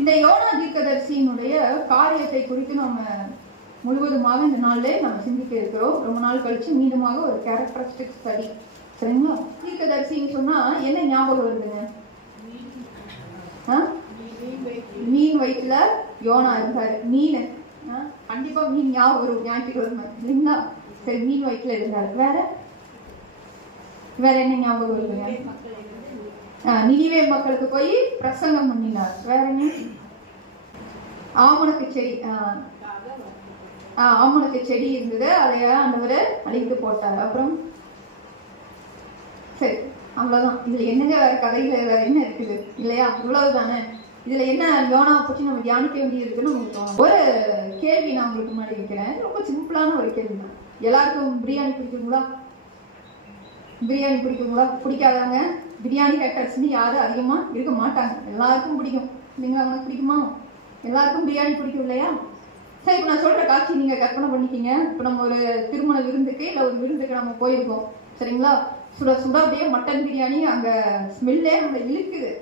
இந்த யோனா தீர்க்கதரிசியினுடைய காரியத்தை குறித்து நம்ம முழுவதுமாக இந்த நாளிலே நம்ம சிந்திக்க இருக்கிறோம். ரொம்ப நாள் கழிச்சு மீண்டுமாக ஒரு கேரக்டரிஸ்டிக் ஸ்டடி. சரிங்களா? தீர்க்கதரிசின்னு சொன்னா என்ன ஞாபகம் வருதுங்க? மீன் வயிற்றுல யோனா இருந்தாரு. மீன் கண்டிப்பா மீன் ஞாபகம் வரும், ஞாயிற்றுக்கிழமை இல்லைங்களா? சரி, மீன் வயிற்றுல இருந்தாரு. வேற என்ன ஞாபகம் வருதுங்க? நினிவே மக்களுக்கு போய் பிரசங்கம் பண்ணினார். வேற என்ன? ஆமணக்கு செடி, ஆமணக்கு செடி இருந்தது, அதைய ஆண்டவர் அழித்து போட்டார். அப்புறம் சரி, அவ்வளவுதான். இதுல என்னங்க வேற கதையில வேற என்ன இருக்குது இல்லையா? இவ்வளவுதானே. இதுல என்ன யோனாவை பற்றி நம்ம தியானிக்க வேண்டியது இருக்குன்னு உங்களுக்கு ஒரு கேள்வி நான் உங்களுக்கு முன்னாடி வைக்கிறேன். ரொம்ப சிம்பிளான ஒரு கேள்வி தான். எல்லாருக்கும் பிரியாணி பிடிக்குங்களா? பிரியாணி பிடிக்குங்களா? பிடிக்காதாங்க? பிரியாணி ஹேட்டர்ஸ்ன்னு யாரும் அதிகமா இருக்க மாட்டாங்க. எல்லாருக்கும் பிடிக்கும் இல்லைங்களா? உனக்கு பிடிக்குமா? எல்லாருக்கும் பிரியாணி பிடிக்கும் இல்லையா? சரி, இப்போ நான் சொல்ற காட்சி நீங்க கற்பனை பண்ணிக்கிங்க. இப்போ நம்ம ஒரு திருமண விருந்துக்கு இல்லை ஒரு விருந்துக்கு நம்ம போயிருக்கோம். சரிங்களா? சுட சுட அப்படியே மட்டன் பிரியாணி, அங்க ஸ்மெல்லே நம்மளை இழுக்குது.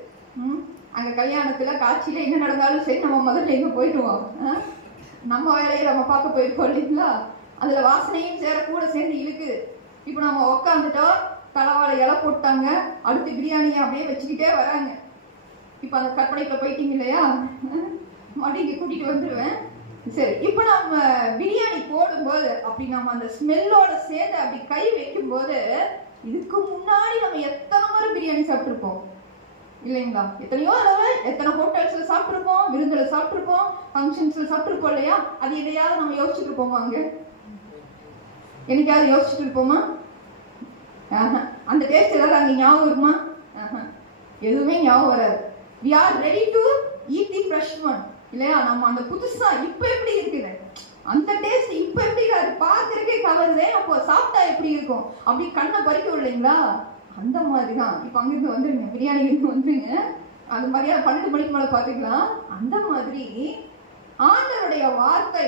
அங்க கல்யாணத்துல காட்சியில என்ன நடந்தாலும் சரி, நம்ம முதல்ல எங்க போயிடுவோம், நம்ம வேலையை நம்ம பார்க்க போயிருக்கோம் இல்லைங்களா? அதுல வாசனையும் சேர கூட சேர்ந்து இழுக்குது. இப்போ நம்ம உக்காந்துட்டோம், தலைவாழை இலை போட்டாங்க, அடுத்து பிரியாணியை அப்படியே வச்சுக்கிட்டே வராங்க. இப்போ அந்த கற்பனைக்குள்ள போயிட்டீங்க இல்லையா? மடிக்கு கூட்டிட்டு வந்துடுவேன். சரி, இப்போ நம்ம பிரியாணி போடும்போது அப்படி நம்ம அந்த ஸ்மெல்லோட சேர்ந்து அப்படி கை வைக்கும் போது, இதுக்கு முன்னாடி நம்ம எத்தனை முறை பிரியாணி சாப்பிட்டுருப்போம் இல்லைங்களா? எத்தனையோ தடவை எத்தனை ஹோட்டல்ஸ்ல சாப்பிட்டுருப்போம், விருந்துல சாப்பிட்டுருப்போம், ஃபங்க்ஷன்ஸ்ல சாப்பிட்டுருப்போம் இல்லையா? அது எதையாவது நம்ம யோசிச்சுட்டு இருப்போமா? அங்க என்னைக்காவது யோசிச்சுட்டு இருப்போமா? அந்த டேஸ்ட் ஏதாவது அங்க ஞாபகம் இருக்குமா? எதுவுமே ஞாபகம் வராது. We are ready to eat the fresh one இல்லையா? நம்ம அந்த புதுசா இப்ப எப்படி இருக்குது, அந்த டேஸ்ட் இப்ப எப்படி அது பார்க்கறதுக்கே கவருதே, அப்போ சாப்பிட்டா எப்படி இருக்கும், அப்படி கண்ணை பறிக்கும் இல்லைங்களா? அந்த மாதிரி தான். இப்போ அங்கிருந்து வந்துருங்க, பிரியாணி இருந்து வந்துருங்க, அது மாதிரியா 12 மணிக்கு மேலே பார்த்துக்கலாம். அந்த மாதிரி ஆண்டவருடைய வார்த்தை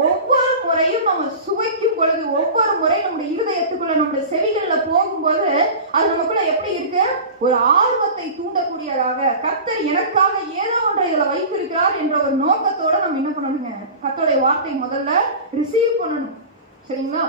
ஒவ்வொரு முறையும் நம்ம சுவைக்கும் பொழுது, ஒவ்வொரு முறையும் நம்முடைய இருதயத்துக்குள்ள நம்முடைய செவிகள்ல போகும்போது, அது நமக்குள்ள எப்படி இருக்கு? ஒரு ஆர்வத்தை தூண்டக்கூடியதாக, கர்த்தர் எனக்காக ஏதோ ஒன்றை இதுல வைத்திருக்கிறார் என்ற ஒரு நோக்கத்தோட நம்ம என்ன பண்ணணுங்க? கர்த்தருடைய வார்த்தை முதல்ல ரிசீவ் பண்ணணும். சரிங்களா?